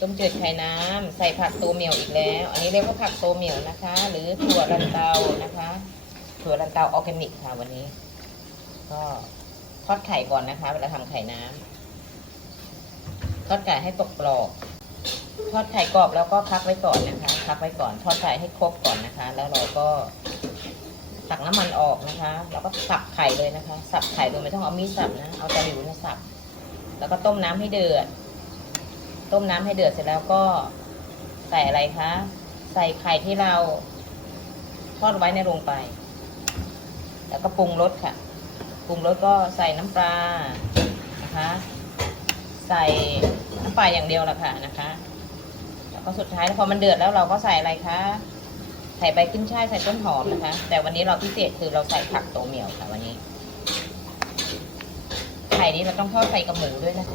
ต้มจืดไข่น้ำใส่ผักโตเหมียวอีกแล้ว อันนี้เรียกว่าผักโตเหมียวนะคะ หรือถั่วลันเตานะคะ ถั่วลันเตาออร์แกนิกค่ะวันนี้ ก็ทอดไข่ก่อนนะคะ เวลาทำไข่น้ำทอดไก่ให้กรอบทอดไข่กรอบแล้วก็พักไว้ก่อนนะคะ พักไว้ก่อนทอดไข่ให้ครบก่อนนะคะ แล้วเราก็ตักน้ำมันออกนะคะ แล้วก็สับไข่เลยนะคะ สับไข่โดยไม่ต้องเอามีดสับนะ เอาตะหลิวนี่ยสับ แล้วก็ต้มน้ำให้เดือด ต้มน้ำให้เดือดเสร็จแล้วก็ใส่อะไรคะ ใส่ไข่ที่เราทอดไว้ในลงไป แล้วก็ปรุงรสค่ะ ปรุงรสก็ใส่น้ำปลานะคะ ใส่น้ำปลาอย่างเดียวละค่ะนะคะ แล้วก็สุดท้ายพอมันเดือดแล้วเราก็ใส่อะไรคะใส่ใบขึ้นช่ายใส่ต้นหอมนะคะ แต่วันนี้เราพิเศษคือเราใส่ผักโตเหมียวค่ะวันนี้ ไข่นี้เราต้องทอดไข่กับหมูด้วยนะ